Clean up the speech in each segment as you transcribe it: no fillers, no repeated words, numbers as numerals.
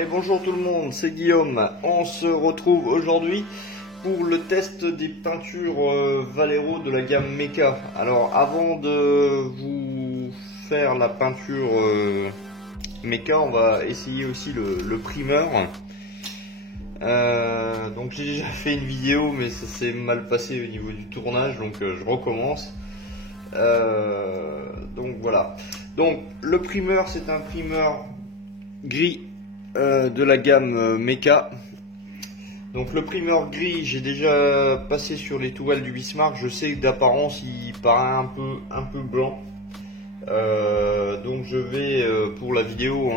Allez, bonjour tout le monde, c'est Guillaume. On se retrouve aujourd'hui pour le test des peintures Vallejo de la gamme Mecha. Alors avant de vous faire la peinture Mecha, on va essayer aussi le primeur. Donc j'ai déjà fait une vidéo mais ça s'est mal passé au niveau du tournage, donc je recommence. Donc voilà. Donc le primeur, c'est un primeur gris de la gamme Mecha. Donc le primeur gris, j'ai déjà passé sur les tourelles du Bismarck. Je sais que d'apparence il paraît un peu blanc. Donc je vais pour la vidéo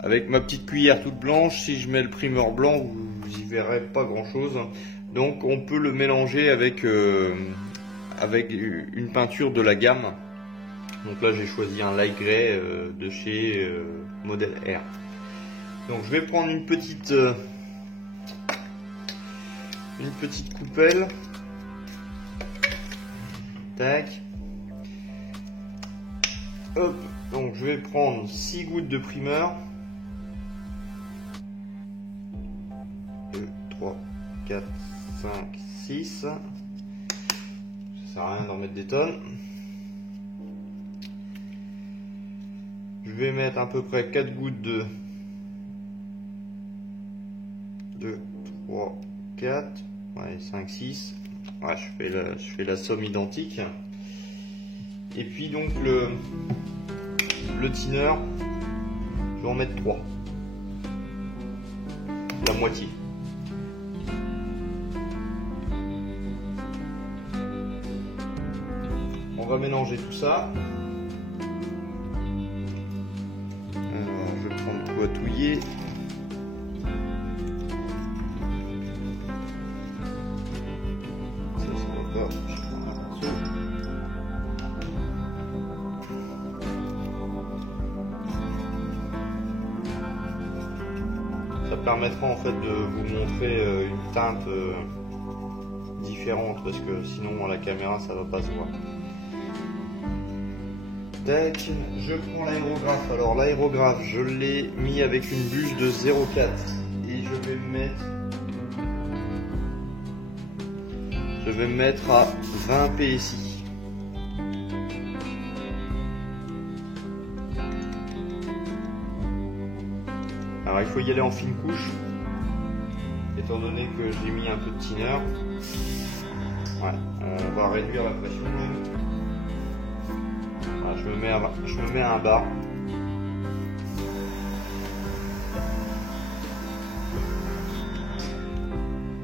avec ma petite cuillère toute blanche. Si je mets le primeur blanc, vous y verrez pas grand chose. Donc on peut le mélanger avec une peinture de la gamme. Donc là j'ai choisi un light grey de chez Model R. Donc je vais prendre une petite coupelle. Tac. Hop. Donc je vais prendre 6 gouttes de primeur. 2, 3, 4, 5, 6. Ça sert à rien d'en mettre des tonnes. Je vais mettre à peu près 4 gouttes de 2, 3, 4, ouais, 5, 6. Ouais, je fais la somme identique. Et puis donc le thinner, je vais en mettre 3. La moitié. On va mélanger tout ça. Alors, je vais prendre le quoi touiller. Ça permettra en fait de vous montrer une teinte différente, parce que sinon à la caméra ça va pas se voir. Tac, je prends l'aérographe. Alors l'aérographe, je l'ai mis avec une bûche de 0,4 et je vais me mettre à 20 PSI. Alors il faut y aller en fine couche, étant donné que j'ai mis un peu de thinner. Ouais, on va réduire la pression. Voilà, je me mets à un bar.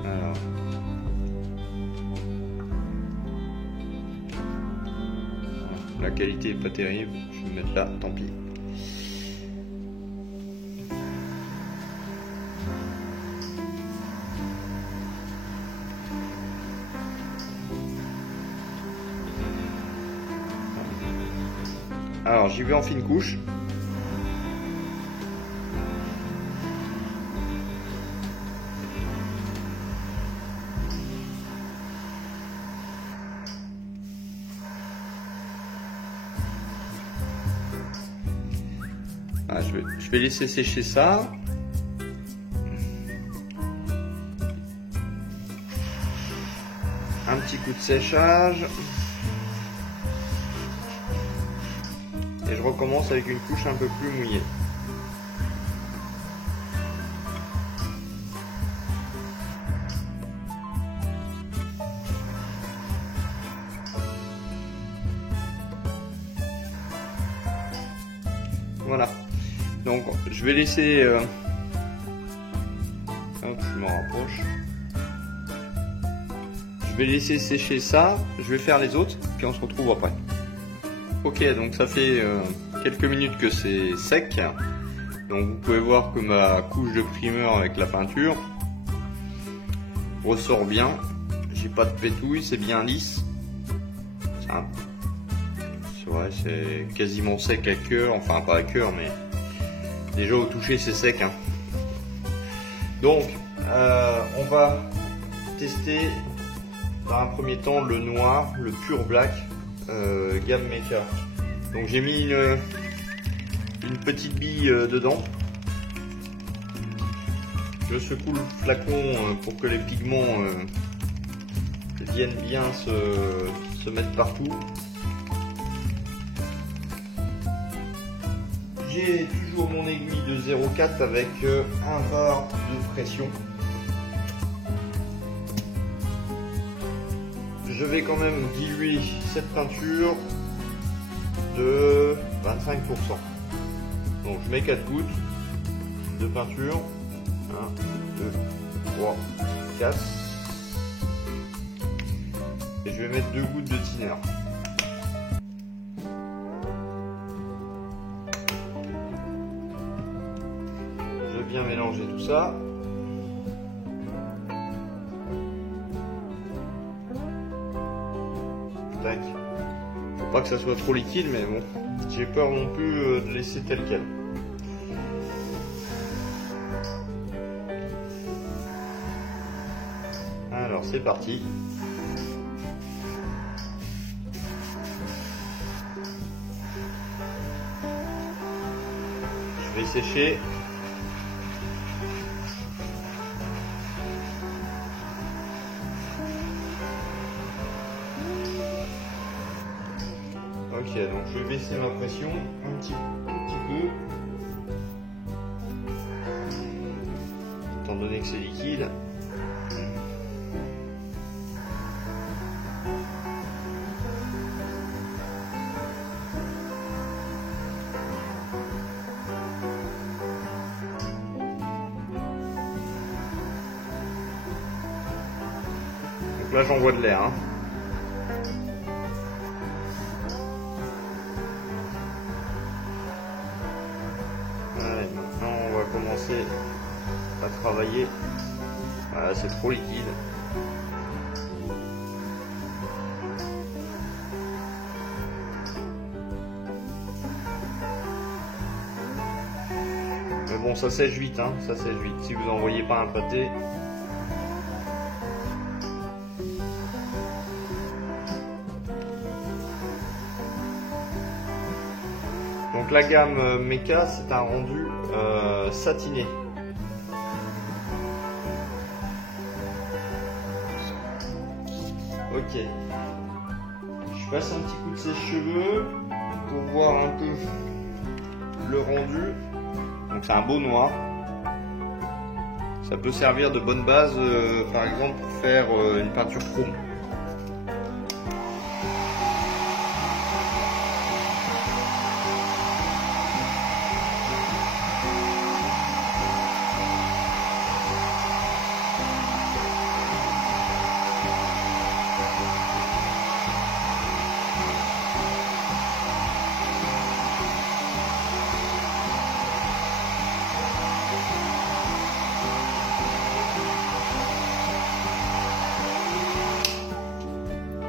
Alors. La qualité est pas terrible, je vais me mettre là, tant pis. Alors j'y vais en fine couche. Ah, je vais laisser sécher ça. Un petit coup de séchage. Et je recommence avec une couche un peu plus mouillée. Voilà. Donc je vais laisser... Hop, je me rapproche. Je vais laisser sécher ça. Je vais faire les autres, puis on se retrouve après. Ok, donc ça fait quelques minutes que c'est sec. Donc vous pouvez voir que ma couche de primeur avec la peinture ressort bien. J'ai pas de pétouille, c'est bien lisse. Ouais, c'est quasiment sec à cœur, enfin pas à cœur, mais déjà au toucher c'est sec. Donc on va tester dans un premier temps le noir, le pur black. Gamme Mecha. Donc j'ai mis une petite bille dedans. je secoue le flacon pour que les pigments viennent bien se mettre partout. J'ai toujours mon aiguille de 0,4 avec un bar de pression. Je vais quand même diluer cette peinture de 25%. Donc je mets 4 gouttes de peinture. 1, 2, 3, 4. Et je vais mettre 2 gouttes de thinner. Je vais bien mélanger tout ça. Tac. Faut pas que ça soit trop liquide, mais bon, j'ai peur non plus de laisser tel quel. Alors c'est parti. Je vais sécher. Ok, donc je vais baisser ma pression un petit peu. Étant donné que c'est liquide. Donc là j'envoie de l'air. Allez, maintenant on va commencer à travailler. Voilà, c'est trop liquide. Mais bon, ça sèche vite, ça sèche vite. Si vous n'envoyez pas un pâté. Donc la gamme Meka, c'est un rendu satiné. Ok. Je passe un petit coup de sèche-cheveux pour voir un peu le rendu. Donc c'est un beau noir. Ça peut servir de bonne base, par exemple, pour faire une peinture chrome.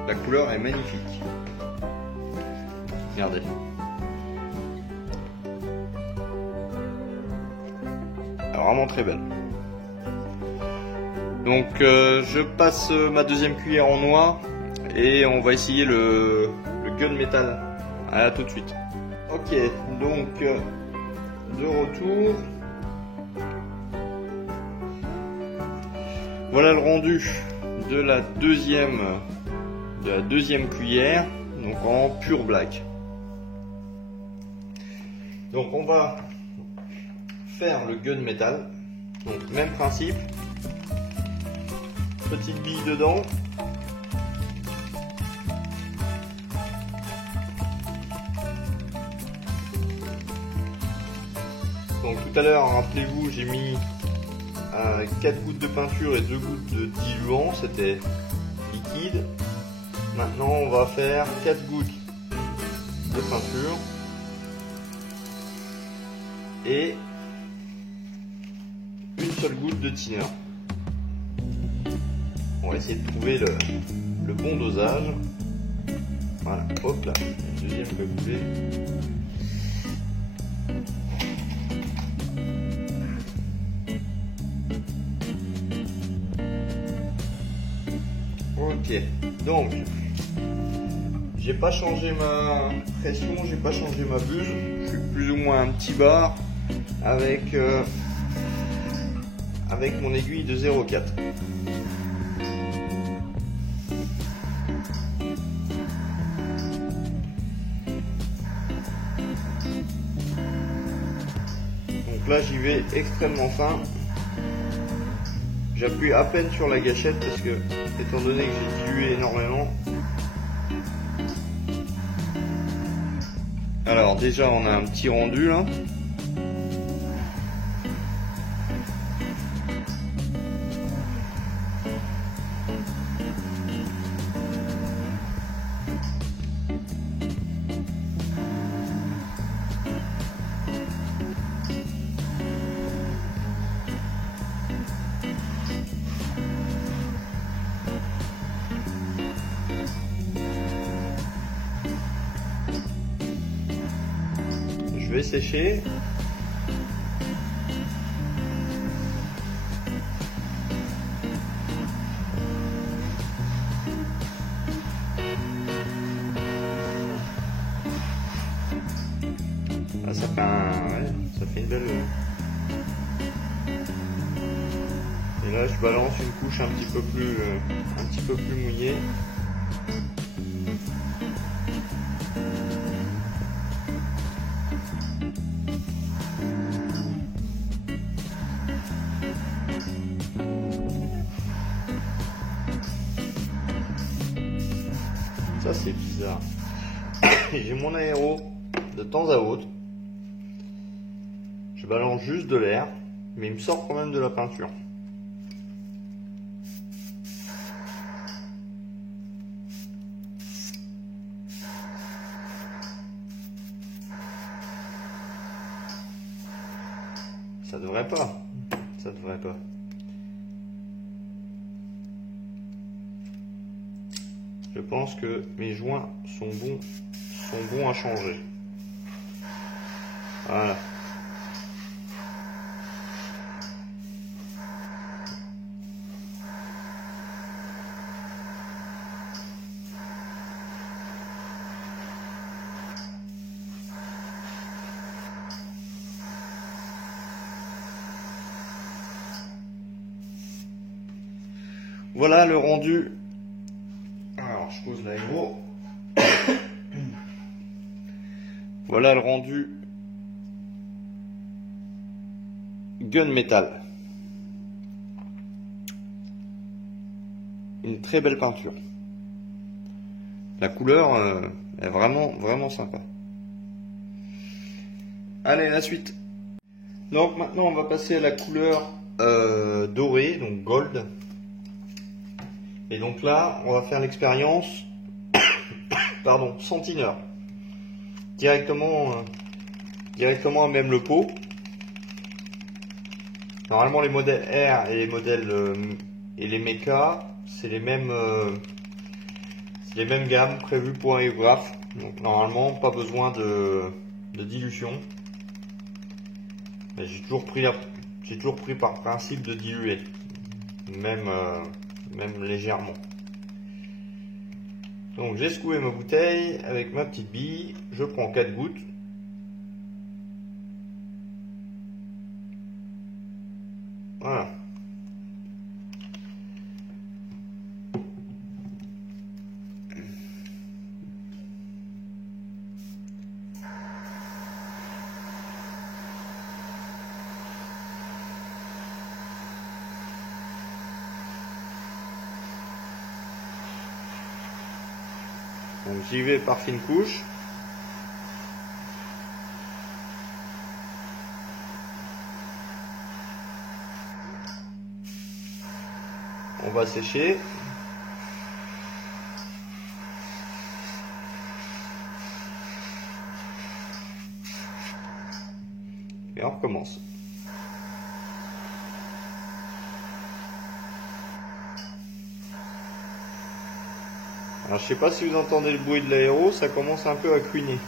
La couleur est magnifique. Regardez. Elle est vraiment très belle. Donc je passe ma deuxième cuillère en noix et on va essayer le gunmetal. À tout de suite. Ok, donc de retour. Voilà le rendu de la deuxième cuillère, donc en pur black. Donc on va faire le gunmetal. Donc même principe, petite bille dedans. Donc tout à l'heure, rappelez-vous, j'ai mis 4 gouttes de peinture et 2 gouttes de diluant, c'était liquide. Maintenant on va faire 4 gouttes de peinture et une seule goutte de thinner. On va essayer de trouver le bon dosage. Voilà, hop là, le deuxième peut bouger. Ok, donc j'ai pas changé ma pression, j'ai pas changé ma buse, je suis plus ou moins un petit bar avec avec mon aiguille de 0,4. Donc là j'y vais extrêmement fin. J'appuie à peine sur la gâchette parce que, étant donné que j'ai dilué énormément. Alors déjà on a un petit rendu là. Je vais sécher. Ah, ça fait ça fait une belle. Et là, je balance une couche un petit peu plus mouillée. Ça c'est bizarre. J'ai mon aéro de temps à autre. Je balance juste de l'air, mais il me sort quand même de la peinture. Ça devrait pas. Ça devrait pas. Je pense que mes joints sont bons à changer. Voilà. Voilà le rendu. Alors je pose l'aéro. Voilà le rendu gunmetal. Une très belle peinture. La couleur est vraiment sympa. Allez, la suite. Donc maintenant on va passer à la couleur dorée, donc gold. Et donc là, on va faire l'expérience pardon, centineur. Directement à même le pot. Normalement les modèles R et les modèles et les Mecha, c'est les mêmes gammes prévues pour un aérographe. Donc normalement pas besoin de dilution. Mais j'ai toujours pris par principe de diluer, même légèrement. Donc j'ai secoué ma bouteille avec ma petite bille, je prends 4 gouttes. Voilà. Donc j'y vais par fine couche. On va sécher. Et on recommence. Alors je sais pas si vous entendez le bruit de l'aéro, ça commence un peu à couiner.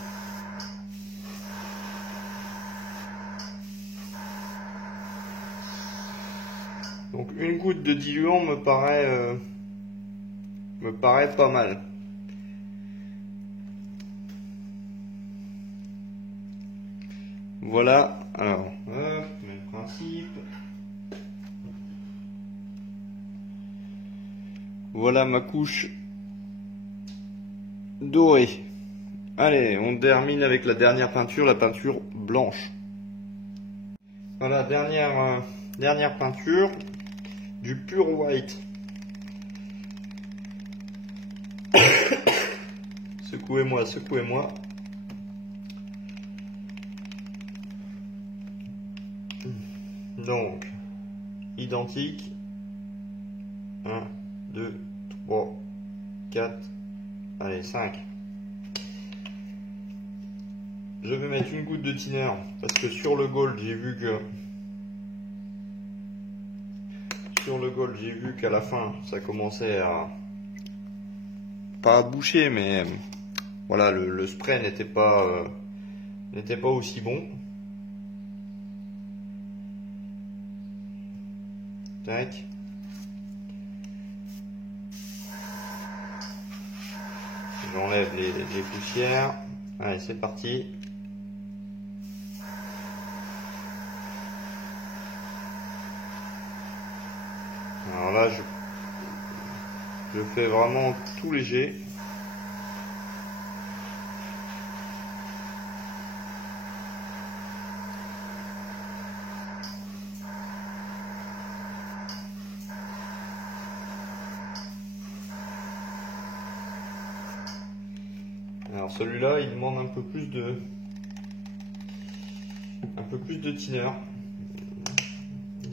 Donc une goutte de diluant me paraît pas mal. Voilà, alors, même principe. Voilà ma couche dorée. Allez, on termine avec la dernière peinture, la peinture blanche. Voilà, dernière peinture, du pure white. Secouez-moi, secouez-moi. Donc, identique. 1, 2, 3, 4, allez, 5. Je vais mettre une goutte de thinner parce que sur le gold, j'ai vu qu'à la fin, ça commençait à pas à boucher, mais voilà, le spray n'était pas aussi bon. Tac. J'enlève les poussières. Allez, c'est parti. Alors là, je fais vraiment tout léger. Alors celui-là, il demande un peu plus de thinner.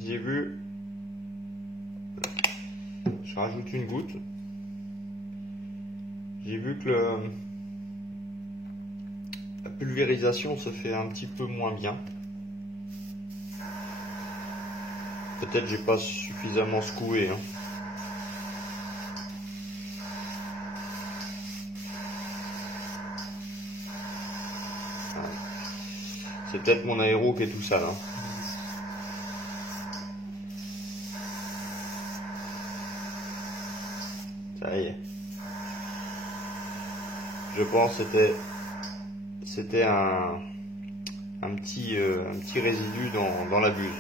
J'ai vu. Je rajoute une goutte. J'ai vu que la pulvérisation se fait un petit peu moins bien. Peut-être j'ai pas suffisamment secoué. Hein. C'est peut-être mon aéro qui est tout sale. Hein. Ça y est. Je pense que c'était un petit résidu dans la buse.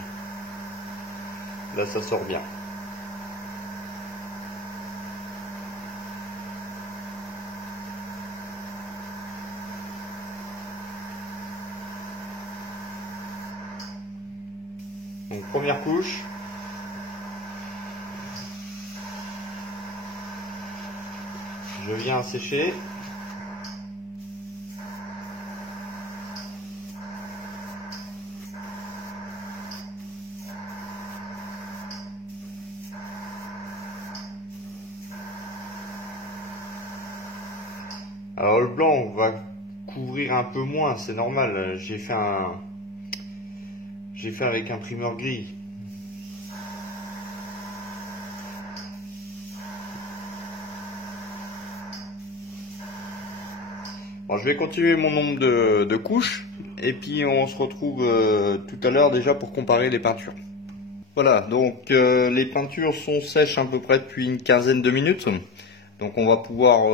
Là, ça sort bien. Donc première couche. Je viens sécher. Alors le blanc va couvrir un peu moins, c'est normal. J'ai fait avec un primeur gris. Bon, je vais continuer mon nombre de couches et puis on se retrouve tout à l'heure déjà pour comparer les peintures. Voilà, donc les peintures sont sèches à peu près depuis une quinzaine de minutes. Donc on va pouvoir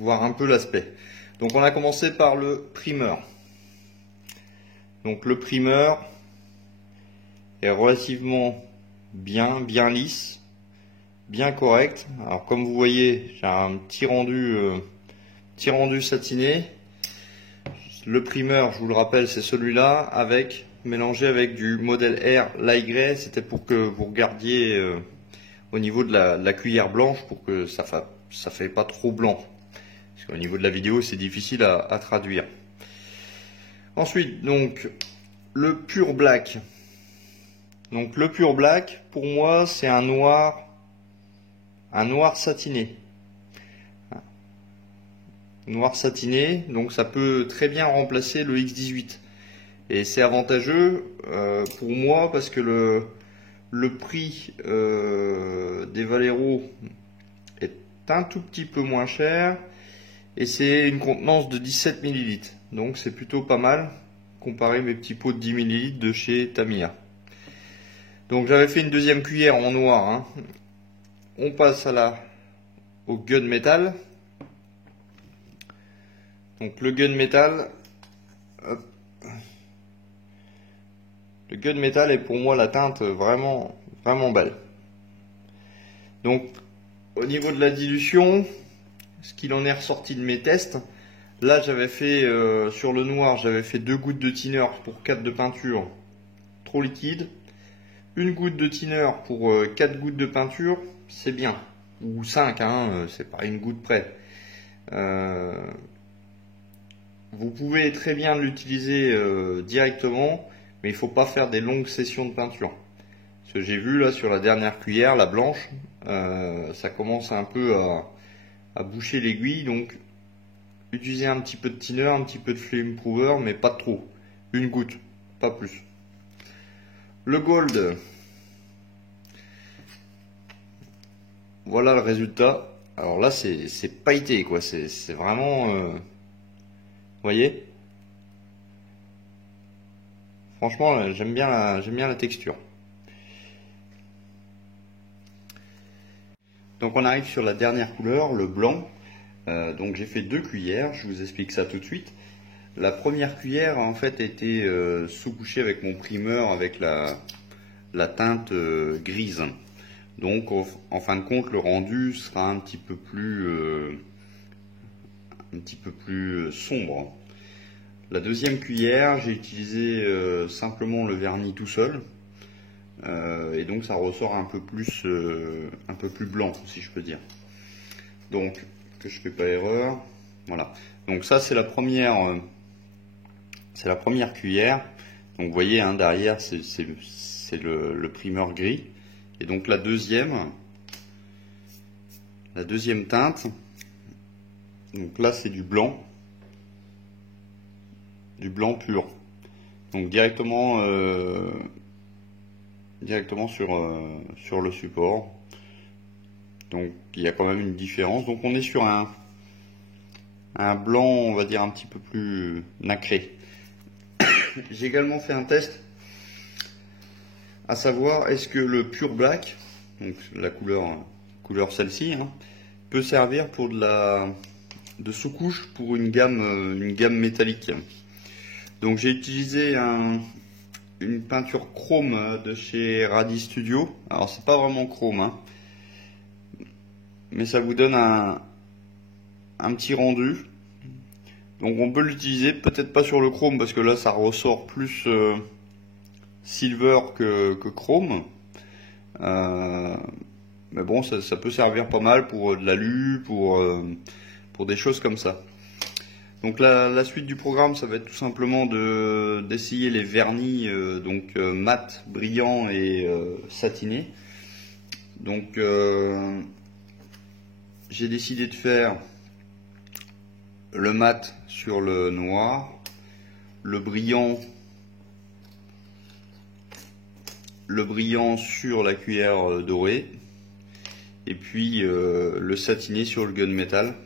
voir un peu l'aspect. Donc on a commencé par le primeur. Donc le primeur est relativement bien lisse, bien correct. Alors comme vous voyez, j'ai un petit rendu satiné. Le primeur, je vous le rappelle, c'est celui-là mélangé avec du modèle R Light Grey. C'était pour que vous regardiez au niveau de la cuillère blanche pour que ça fait pas trop blanc. Parce qu'au niveau de la vidéo, c'est difficile à traduire. Ensuite, donc, le Pure Black. Donc, le Pure Black, pour moi, c'est un noir satiné. Noir satiné, donc ça peut très bien remplacer le X18. Et c'est avantageux pour moi parce que le prix des Valero est un tout petit peu moins cher et c'est une contenance de 17 ml. Donc c'est plutôt pas mal comparé à mes petits pots de 10 ml de chez Tamiya. Donc j'avais fait une deuxième cuillère en noir. Hein. On passe au gunmetal. Donc le gunmetal, le gunmetal est pour moi la teinte vraiment belle. Donc au niveau de la dilution, ce qu'il en est ressorti de mes tests, là j'avais fait sur le noir, j'avais fait 2 gouttes de thinner pour 4 de peinture trop liquide, 1 goutte de thinner pour 4 gouttes de peinture, c'est bien, ou 5, hein, c'est pas une goutte près. Vous pouvez très bien l'utiliser directement, mais il ne faut pas faire des longues sessions de peinture. Ce que j'ai vu là sur la dernière cuillère, la blanche, ça commence un peu à boucher l'aiguille, donc utilisez un petit peu de thinner, un petit peu de flame improver, mais pas trop. 1 goutte, pas plus. Le gold, voilà le résultat. Alors là c'est pailleté quoi, c'est vraiment... vous voyez? Franchement j'aime bien la texture. Donc on arrive sur la dernière couleur, le blanc. Donc j'ai fait 2 cuillères, je vous explique ça tout de suite. La première cuillère en fait était sous-couchée avec mon primeur avec la teinte grise. Donc en fin de compte le rendu sera un petit peu plus sombre. La deuxième cuillère, j'ai utilisé simplement le vernis tout seul. Et donc ça ressort un peu plus blanc si je peux dire. Donc que je fais pas erreur. Voilà. Donc ça c'est la première cuillère. Donc vous voyez hein, derrière c'est le primeur gris. Et donc la deuxième teinte. Donc là c'est du blanc pur. Donc directement sur le support. Donc il y a quand même une différence. Donc on est sur un blanc, on va dire un petit peu plus nacré. J'ai également fait un test, à savoir est-ce que le pure black, donc la couleur celle-ci, hein, peut servir pour de sous-couche pour une gamme métallique. Donc j'ai utilisé une peinture chrome de chez Radi Studio. Alors c'est pas vraiment chrome, hein, mais ça vous donne un petit rendu. Donc on peut l'utiliser, peut-être pas sur le chrome parce que là ça ressort plus silver que chrome. Mais bon, ça peut servir pas mal pour de l'alu, pour des choses comme ça. Donc la suite du programme, ça va être tout simplement d'essayer les vernis mat, brillants et satinés. Donc j'ai décidé de faire le mat sur le noir, le brillant sur la cuillère dorée, et puis le satiné sur le gunmetal.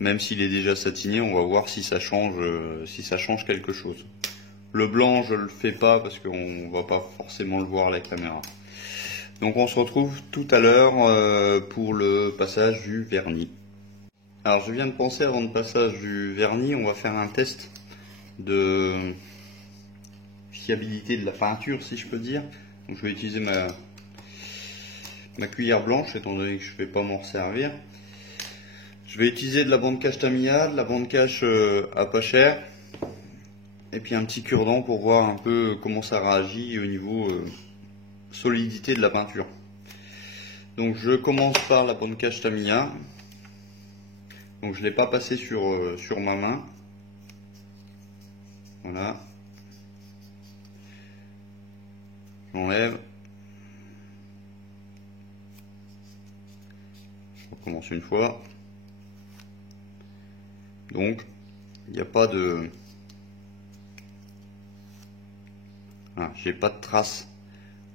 Même s'il est déjà satiné, on va voir si ça change quelque chose. Le blanc, je le fais pas parce qu'on va pas forcément le voir à la caméra. Donc on se retrouve tout à l'heure pour le passage du vernis. Alors je viens de penser, avant le passage du vernis, on va faire un test de fiabilité de la peinture, si je peux dire. Donc je vais utiliser ma cuillère blanche, étant donné que je ne vais pas m'en resservir. Je vais utiliser de la bande cache Tamiya, de la bande cache à pas cher, et puis un petit cure-dent pour voir un peu comment ça réagit au niveau solidité de la peinture. Donc je commence par la bande cache Tamiya. Donc je ne l'ai pas passé sur ma main. Voilà. J'enlève. Je recommence une fois. Donc il n'y a pas de... Voilà, j'ai pas de trace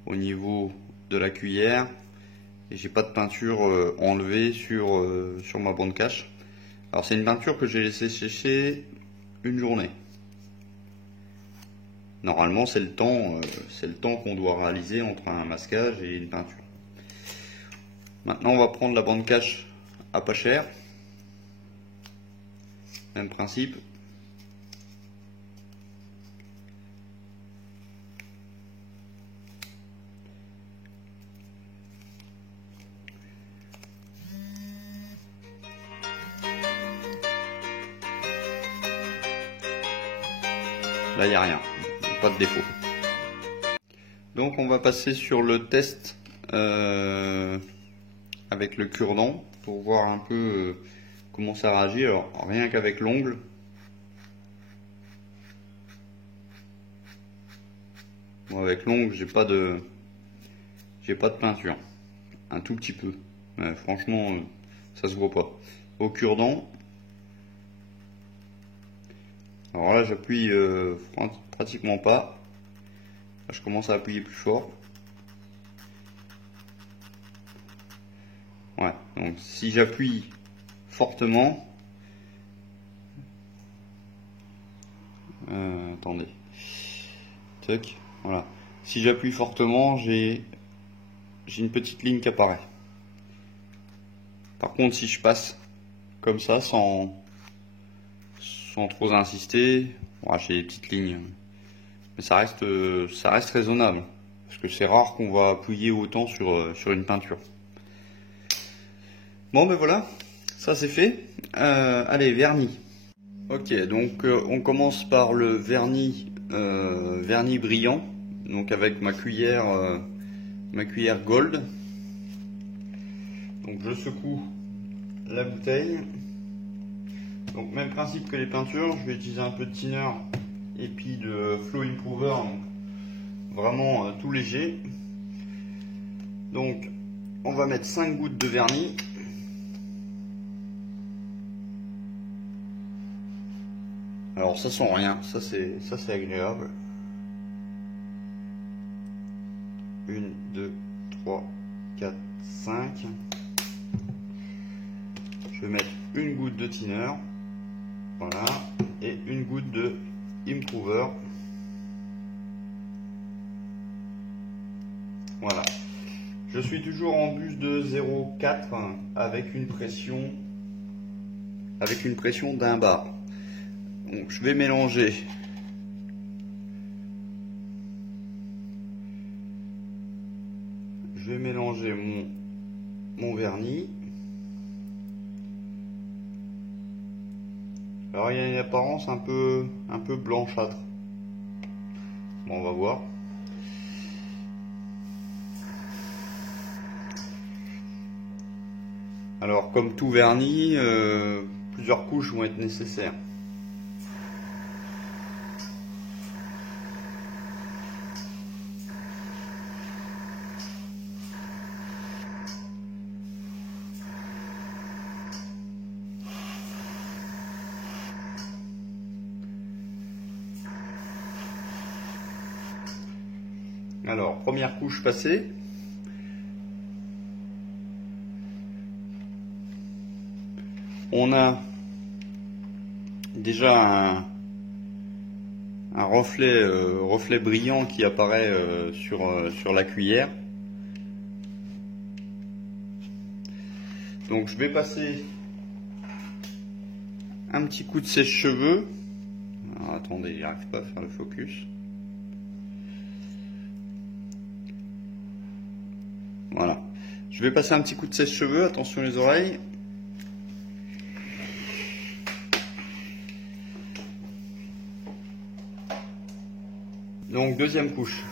au niveau de la cuillère et j'ai pas de peinture enlevée sur ma bande cache. Alors c'est une peinture que j'ai laissé sécher une journée. Normalement c'est le temps qu'on doit réaliser entre un masquage et une peinture. Maintenant on va prendre la bande cache à pas cher. Même principe. Là, il n'y a rien, pas de défaut. Donc on va passer sur le test avec le cure-dent pour voir un peu comment ça réagit. Alors rien qu'avec l'ongle. Bon, avec l'ongle, j'ai pas de peinture, un tout petit peu, mais franchement ça se voit pas. Au cure-dent, alors là j'appuie pratiquement pas. Là, je commence à appuyer plus fort. Ouais, donc si j'appuie fortement, attendez, tac, voilà. Si j'appuie fortement, j'ai une petite ligne qui apparaît. Par contre, si je passe comme ça, sans trop insister, ouais, j'ai des petites lignes. Mais ça reste raisonnable. Parce que c'est rare qu'on va appuyer autant sur une peinture. Bon, ben voilà, ça c'est fait. Allez, vernis. Ok, donc on commence par le vernis brillant. Donc avec ma cuillère gold. Donc je secoue la bouteille. Donc même principe que les peintures, je vais utiliser un peu de thinner et puis de flow improver, donc vraiment tout léger. Donc on va mettre 5 gouttes de vernis. Alors ça sent rien, ça c'est agréable. 1, 2, 3, 4, 5. Je vais mettre une goutte de thinner, voilà, et une goutte de improver. Voilà. Je suis toujours en buse de 0,4 avec une pression d'1 bar. Donc je vais mélanger mon vernis. Alors il y a une apparence un peu blanchâtre. Bon, on va voir. Alors comme tout vernis, plusieurs couches vont être nécessaires. Alors, première couche passée. On a déjà un reflet brillant qui apparaît sur la cuillère. Donc je vais passer un petit coup de sèche-cheveux. Alors, attendez, j'arrive pas à faire le focus. Voilà. Je vais passer un petit coup de sèche-cheveux, attention les oreilles. Donc deuxième couche.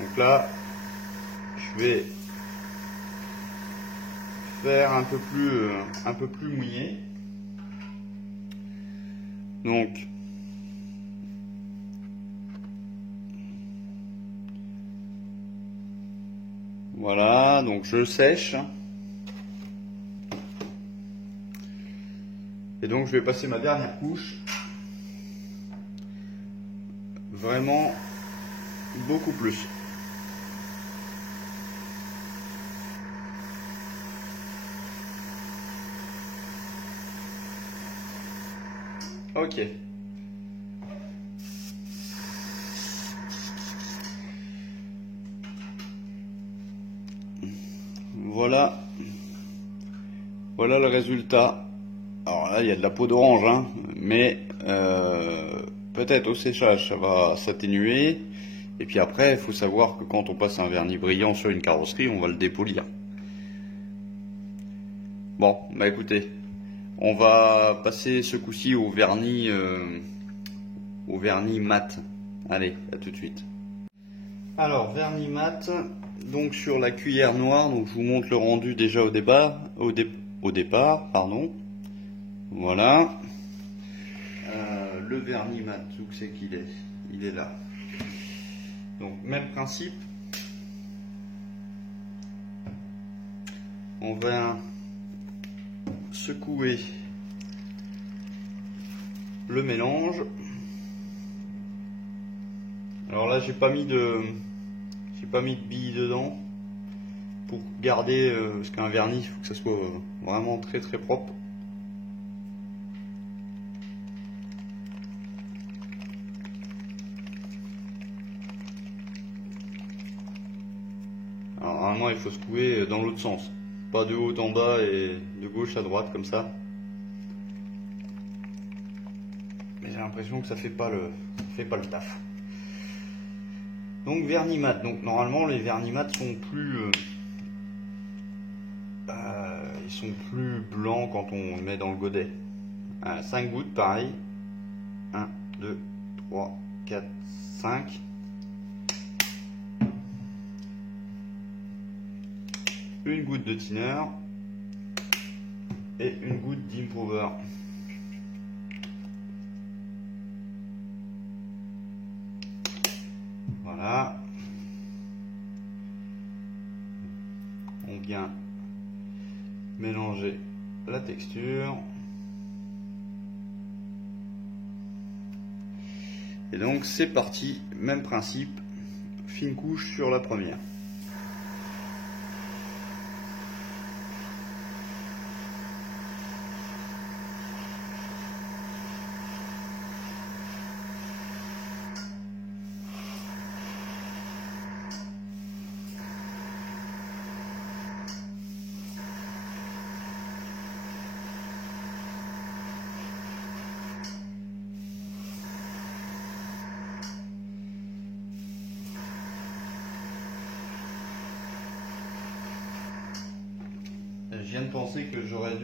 Donc là, je vais faire un peu plus mouillé. Donc voilà, donc je sèche. Et donc je vais passer ma dernière couche. Vraiment beaucoup plus. Ok. Voilà. Voilà le résultat. Alors là, il y a de la peau d'orange, hein, mais peut-être au séchage, ça va s'atténuer. Et puis après, il faut savoir que quand on passe un vernis brillant sur une carrosserie, on va le dépolir. Bon, bah écoutez, on va passer ce coup-ci au vernis mat. Allez, à tout de suite. Alors, vernis mat, donc sur la cuillère noire, donc je vous montre le rendu déjà au départ, pardon. Voilà. Le vernis mat, où c'est qu'il est? Il est là. Donc, même principe. On va secouer le mélange. Alors là, j'ai pas mis de billes dedans pour garder, parce qu'un vernis, il faut que ça soit vraiment très très propre. Alors normalement, il faut secouer dans l'autre sens, pas de haut en bas et de gauche à droite comme ça. Mais j'ai l'impression que ça fait pas le taf. Donc vernis mat. Donc normalement les vernis mat sont plus ils sont plus blancs quand on le met dans le godet. 5 gouttes pareil. 1, 2, 3, 4, 5. Une goutte de thinner et une goutte d'improver. Voilà. On vient mélanger la texture. Et donc c'est parti, même principe, fine couche sur la première. Je viens de penser que j'aurais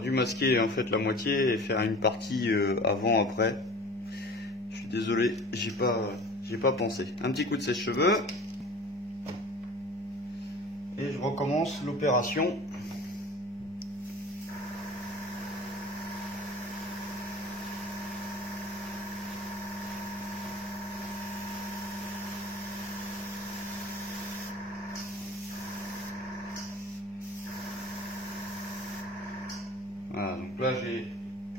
dû masquer en fait la moitié et faire une partie avant après. Je suis désolé, j'ai pas pensé. Un petit coup de sèche-cheveux et je recommence l'opération. Voilà, donc là j'ai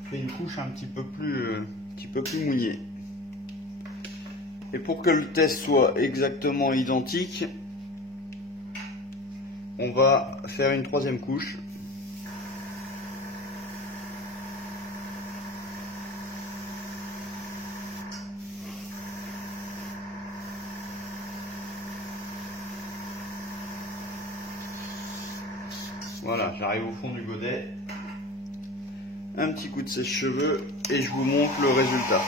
fait une couche un petit peu plus mouillée. Et pour que le test soit exactement identique, on va faire une troisième couche. Voilà, j'arrive au fond du godet. Un petit coup de sèche-cheveux et je vous montre le résultat.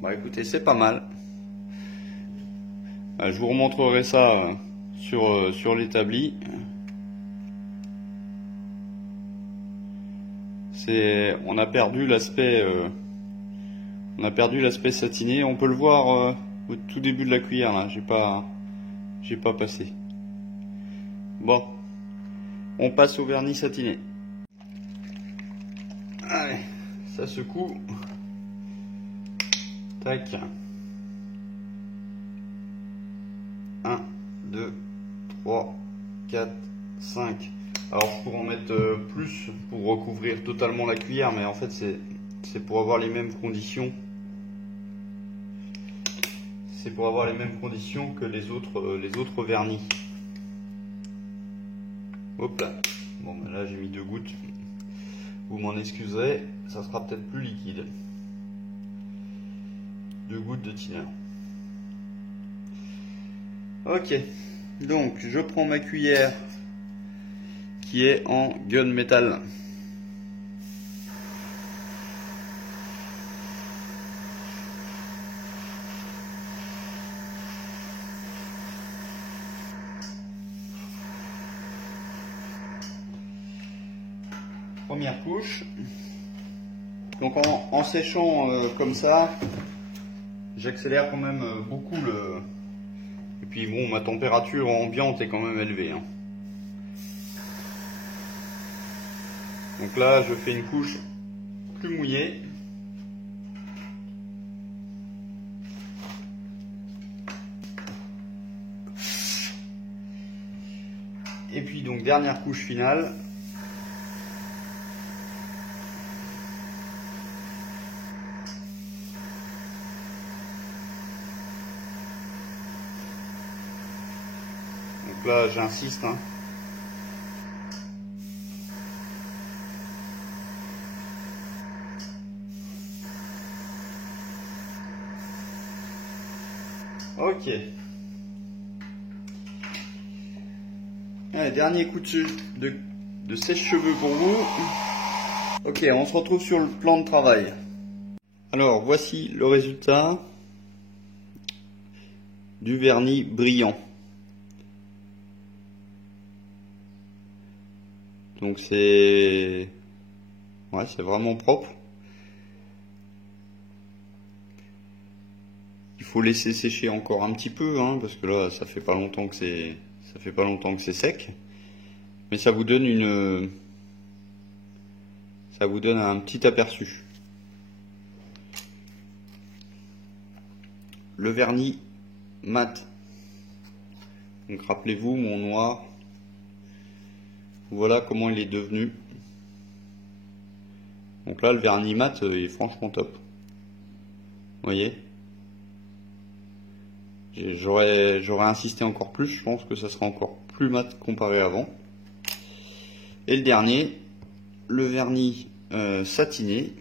Bah écoutez, c'est pas mal. Je vous remontrerai ça sur l'établi. On a perdu l'aspect satiné. On peut le voir au tout début de la cuillère là. J'ai pas passé. Bon, on passe au vernis satiné. Allez, ça secoue. Tac. 1, 2, 3, 4, 5. Alors je pourrais en mettre plus pour recouvrir totalement la cuillère, mais en fait c'est pour avoir les mêmes conditions. C'est pour avoir les mêmes conditions que les autres vernis. Hop là. Bon ben là j'ai mis 2 gouttes. Vous m'en excuserez, ça sera peut-être plus liquide. 2 gouttes de thinner. Ok, donc je prends ma cuillère qui est en gunmetal. première couche. Donc en séchant comme ça, j'accélère quand même beaucoup le... Et puis bon, ma température ambiante est quand même élevée, hein. Donc là, je fais une couche plus mouillée. Et puis donc dernière couche finale. Donc là j'insiste, hein. Ok. Allez, dernier coup de sèche-cheveux pour vous. Ok, on se retrouve sur le plan de travail. Alors, voici le résultat du vernis brillant. Donc c'est vraiment propre. Il faut laisser sécher encore un petit peu, hein, parce que là, ça fait pas longtemps que c'est sec. Mais ça vous donne un petit aperçu. Le vernis mat. Donc rappelez-vous mon noir. Voilà comment il est devenu. Donc là, le vernis mat est franchement top. Vous voyez? J'aurais insisté encore plus, je pense que ça sera encore plus mat comparé à avant. Et le dernier, le vernis satiné.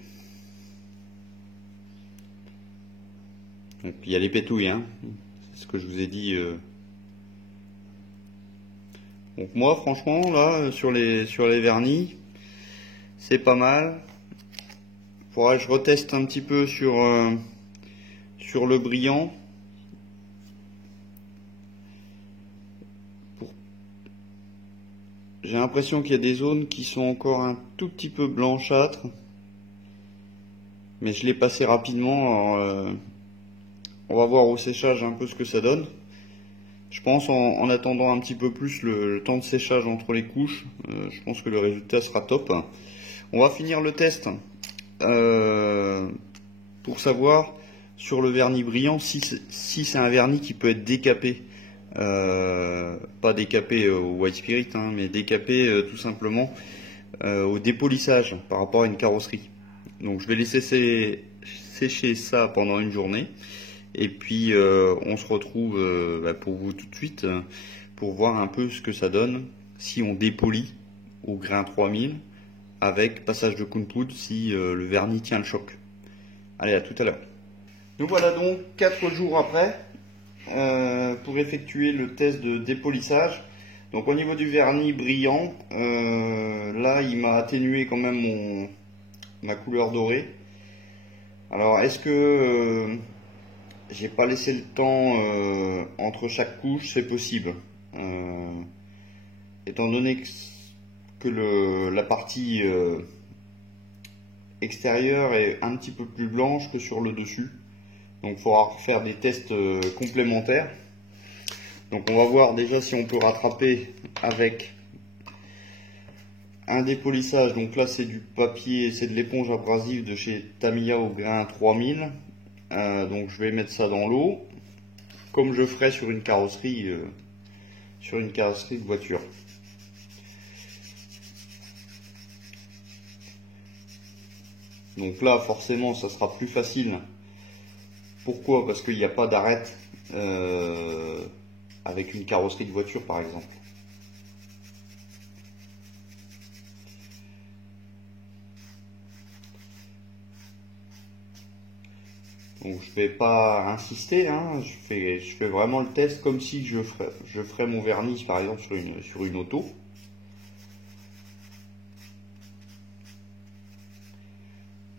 Donc il y a les pétouilles, hein. C'est ce que je vous ai dit. Donc moi franchement là sur les vernis, c'est pas mal. Faudrait que je reteste un petit peu sur le brillant. J'ai l'impression qu'il y a des zones qui sont encore un tout petit peu blanchâtres. Mais je l'ai passé rapidement. Alors, on va voir au séchage un peu ce que ça donne. Je pense en attendant un petit peu plus le temps de séchage entre les couches, je pense que le résultat sera top. On va finir le test pour savoir sur le vernis brillant si c'est un vernis qui peut être décapé. Pas décapé au white spirit, hein, mais décapé tout simplement au dépolissage par rapport à une carrosserie. Donc je vais laisser sécher ça pendant une journée et puis on se retrouve pour vous tout de suite pour voir un peu ce que ça donne si on dépolit au grain 3000 avec passage de Kunpud, si le vernis tient le choc. Allez, à tout à l'heure. Nous voilà donc 4 jours après pour effectuer le test de dépolissage. Donc au niveau du vernis brillant, là il m'a atténué quand même ma couleur dorée. Alors est-ce que j'ai pas laissé le temps entre chaque couche? C'est possible, étant donné que la partie extérieure est un petit peu plus blanche que sur le dessus. Donc il faudra faire des tests complémentaires. Donc on va voir déjà si on peut rattraper avec un dépolissage. Donc là c'est du papier, c'est de l'éponge abrasive de chez Tamiya au grain 3000. Donc je vais mettre ça dans l'eau, comme je ferais sur une carrosserie de voiture. Donc là forcément ça sera plus facile. Pourquoi? Parce qu'il n'y a pas d'arête avec une carrosserie de voiture par exemple. Donc je vais pas insister, hein, je fais vraiment le test comme si je ferais mon vernis par exemple sur une auto.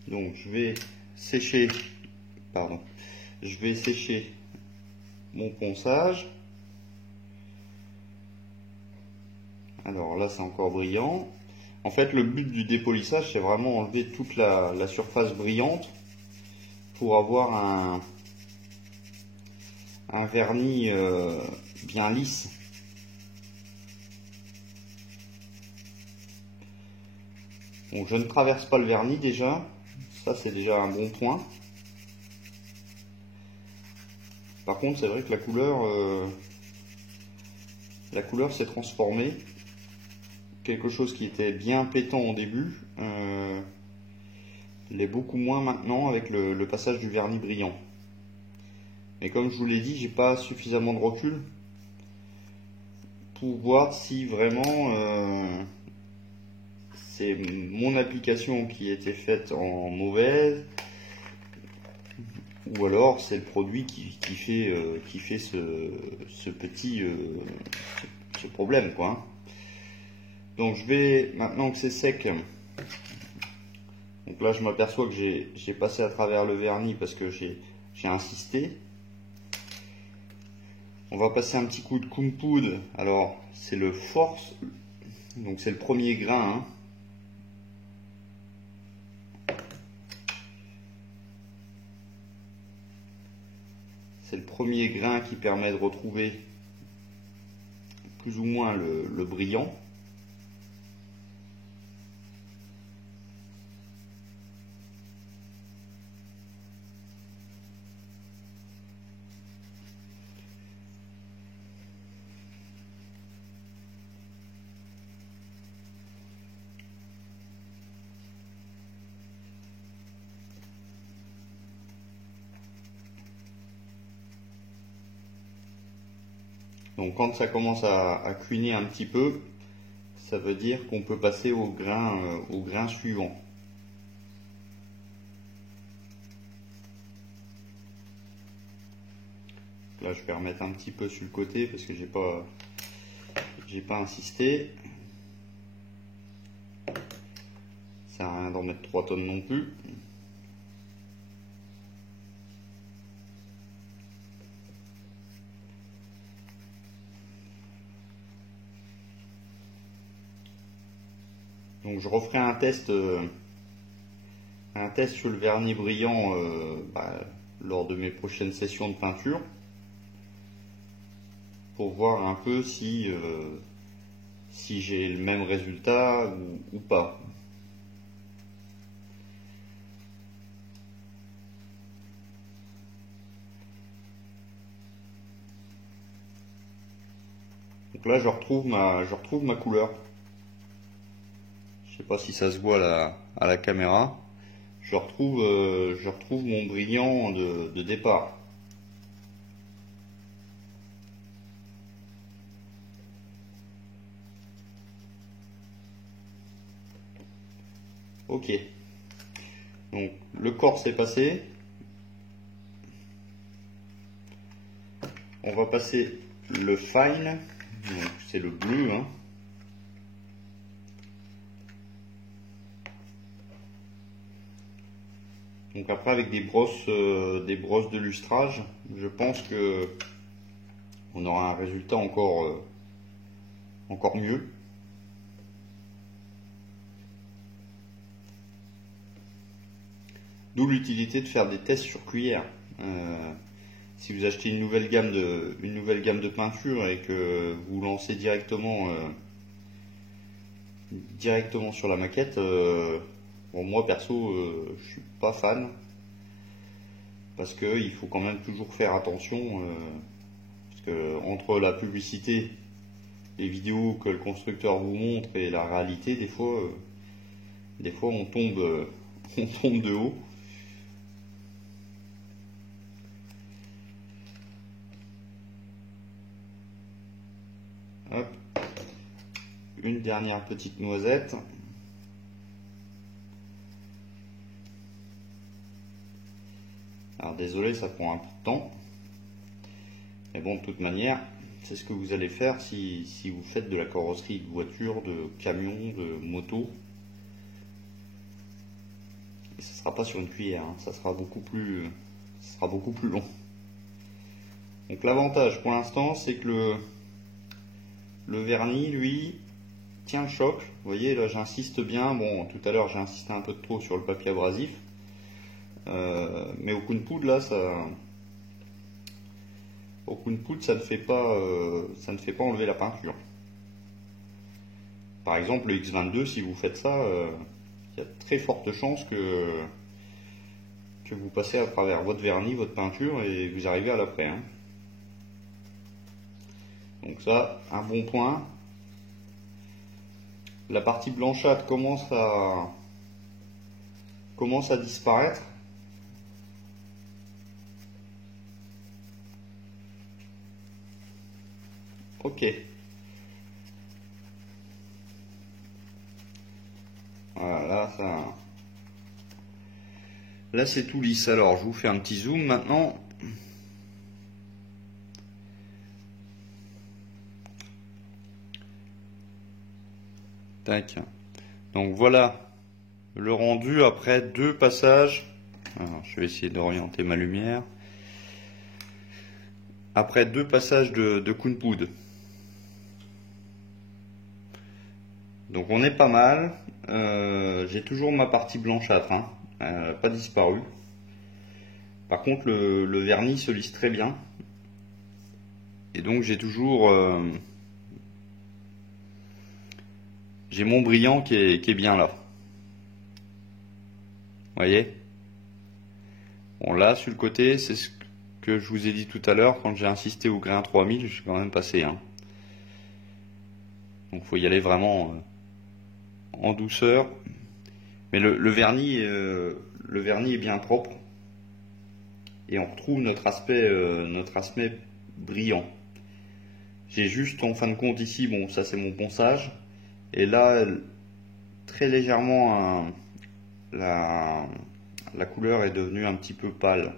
Donc je vais sécher mon ponçage. Alors là c'est encore brillant. En fait, le but du dépolissage, c'est vraiment enlever toute la surface brillante pour avoir un vernis bien lisse. Donc je ne traverse pas le vernis déjà, ça c'est déjà un bon point. Par contre, c'est vrai que la couleur s'est transformée. Quelque chose qui était bien pétant au début l'est beaucoup moins maintenant avec le passage du vernis brillant. Mais comme je vous l'ai dit, j'ai pas suffisamment de recul pour voir si vraiment c'est mon application qui a été faite en mauvaise, ou alors c'est le produit qui fait ce petit ce problème, quoi. Donc je vais, maintenant que c'est sec, donc là je m'aperçois que j'ai passé à travers le vernis parce que j'ai insisté. On va passer un petit coup de compoud. Alors c'est le Force, donc c'est le premier grain, hein. C'est le premier grain qui permet de retrouver plus ou moins le brillant. Donc quand ça commence à cuiner un petit peu, ça veut dire qu'on peut passer au grain suivant. Là je vais remettre un petit peu sur le côté parce que j'ai pas insisté. Ça sert à rien d'en mettre 3 tonnes non plus. Donc je referai un test sur le vernis brillant lors de mes prochaines sessions de peinture pour voir un peu si j'ai le même résultat ou pas. Donc là je retrouve ma couleur. Je sais pas si ça se voit à la caméra. Je retrouve mon brillant de départ. Ok. Donc le corps est passé. On va passer le fine. C'est le bleu, hein. Donc après avec des brosses de lustrage, je pense que on aura un résultat encore mieux. D'où l'utilité de faire des tests sur cuillère. Si vous achetez une nouvelle gamme de peinture et que vous lancez directement sur la maquette, bon, moi perso je suis pas fan parce que il faut quand même toujours faire attention parce que entre la publicité, les vidéos que le constructeur vous montre et la réalité, des fois on tombe de haut. Hop. Une dernière petite noisette. Alors désolé, ça prend un peu de temps. Mais bon, de toute manière, c'est ce que vous allez faire si vous faites de la carrosserie de voiture, de camion, de moto. Et ce ne sera pas sur une cuillère, hein. Ça sera beaucoup plus long. Donc l'avantage pour l'instant, c'est que le vernis, lui, tient le choc. Vous voyez, là j'insiste bien. Bon, tout à l'heure j'ai insisté un peu de trop sur le papier abrasif. Mais au coup de poudre, là, au coup de poudre, ça ne fait pas enlever la peinture. Par exemple, le X22, si vous faites ça, il y a très forte chance que vous passez à travers votre vernis, votre peinture, et vous arrivez à l'après. Hein. Donc ça, un bon point. La partie blanchâtre commence à disparaître. Ok. Voilà, là c'est tout lisse. Alors je vous fais un petit zoom maintenant. Tac. Donc voilà le rendu après 2 passages. Alors, je vais essayer d'orienter ma lumière. Après 2 passages de Kunpud. Donc on est pas mal. J'ai toujours ma partie blanchâtre, hein. Elle n'a pas disparu. Par contre le vernis se lisse très bien. Et donc j'ai toujours j'ai mon brillant qui est bien là. Vous voyez? Bon là sur le côté, c'est ce que je vous ai dit tout à l'heure quand j'ai insisté au grain 3000, je suis quand même passé. Hein. Donc il faut y aller vraiment en douceur. Mais le vernis est bien propre. Et on retrouve notre aspect brillant. J'ai juste en fin de compte ici, bon ça c'est mon ponçage. Et là, très légèrement, la couleur est devenue un petit peu pâle.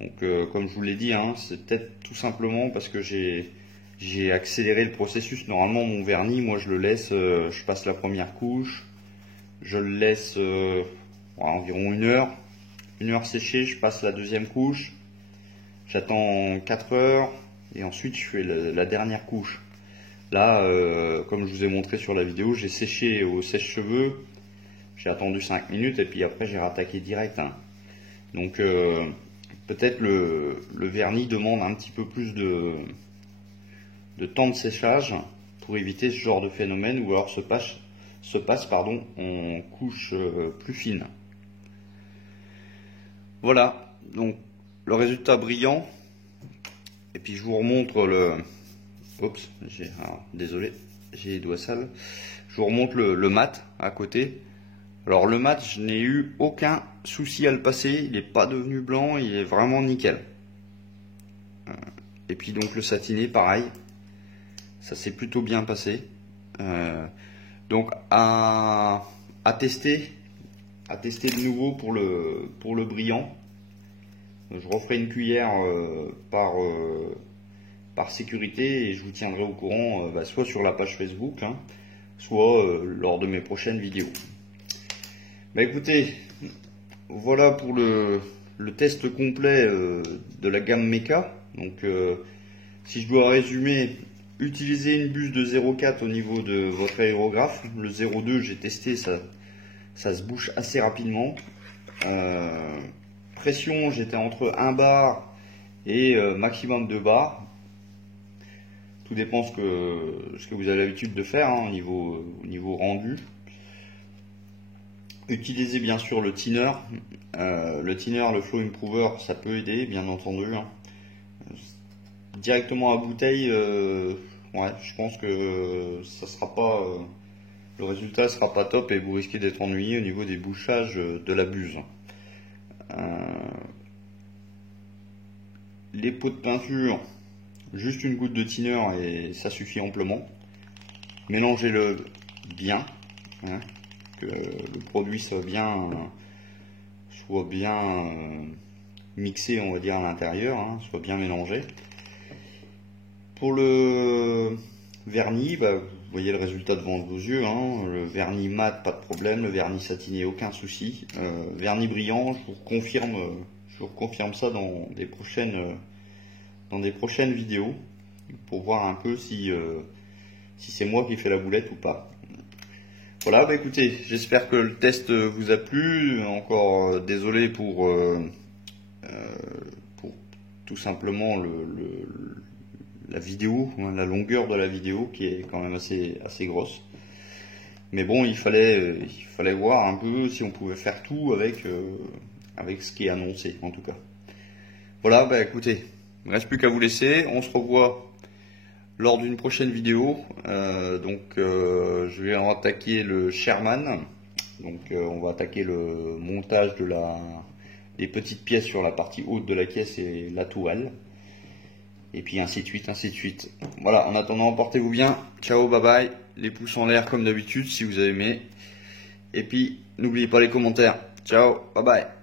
Donc comme je vous l'ai dit, hein, c'est peut-être tout simplement parce que j'ai accéléré le processus. Normalement mon vernis, moi je le laisse, je passe la première couche, je le laisse environ 1 heure sécher, je passe la deuxième couche, j'attends 4 heures et ensuite je fais la dernière couche. Là, comme je vous ai montré sur la vidéo, j'ai séché au sèche-cheveux, j'ai attendu 5 minutes et puis après j'ai rattaqué direct. Hein. Donc peut-être le vernis demande un petit peu plus de temps de séchage pour éviter ce genre de phénomène, ou alors se passe en couche plus fine. Voilà, donc le résultat brillant. Et puis je vous remontre le... Oups, désolé, j'ai les doigts sales. Je vous remontre le mat à côté. Alors le mat, je n'ai eu aucun souci à le passer. Il n'est pas devenu blanc, il est vraiment nickel. Et puis donc le satiné, pareil. Ça s'est plutôt bien passé. Donc à tester de nouveau pour le brillant. Je referai une cuillère par sécurité et je vous tiendrai au courant soit sur la page Facebook, hein, soit lors de mes prochaines vidéos. Bah écoutez, voilà pour le test complet de la gamme Mecha. Donc si je dois résumer, utilisez une buse de 0,4 au niveau de votre aérographe. Le 0,2 j'ai testé, ça se bouche assez rapidement. Pression, j'étais entre 1 bar et maximum 2 bars. Tout dépend ce que vous avez l'habitude de faire, hein, au niveau rendu. Utilisez bien sûr le thinner. Le thinner, le flow improver, ça peut aider, bien entendu. Hein. Directement à bouteille, ouais, je pense que ça sera pas, le résultat sera pas top et vous risquez d'être ennuyé au niveau des bouchages de la buse. Les pots de peinture, juste une goutte de thinner et ça suffit amplement. Mélangez-le bien, hein, que le produit soit bien mixé, on va dire, à l'intérieur, hein, soit bien mélangé. Pour le vernis, bah, vous voyez le résultat devant vos yeux, hein, le vernis mat, pas de problème, le vernis satiné, aucun souci. Vernis brillant, je vous confirme ça dans des prochaines vidéos, pour voir un peu si si c'est moi qui fais la boulette ou pas. Voilà, bah écoutez, j'espère que le test vous a plu. Encore désolé pour tout simplement la vidéo, hein, la longueur de la vidéo qui est quand même assez grosse. Mais bon, il fallait voir un peu si on pouvait faire tout avec ce qui est annoncé en tout cas. Voilà, bah écoutez, il ne reste plus qu'à vous laisser. On se revoit lors d'une prochaine vidéo. Je vais en attaquer le Sherman. Donc on va attaquer le montage des petites pièces sur la partie haute de la caisse et la tourelle. Et puis ainsi de suite, ainsi de suite. Voilà, en attendant, portez-vous bien. Ciao, bye bye. Les pouces en l'air comme d'habitude si vous avez aimé. Et puis, n'oubliez pas les commentaires. Ciao, bye bye.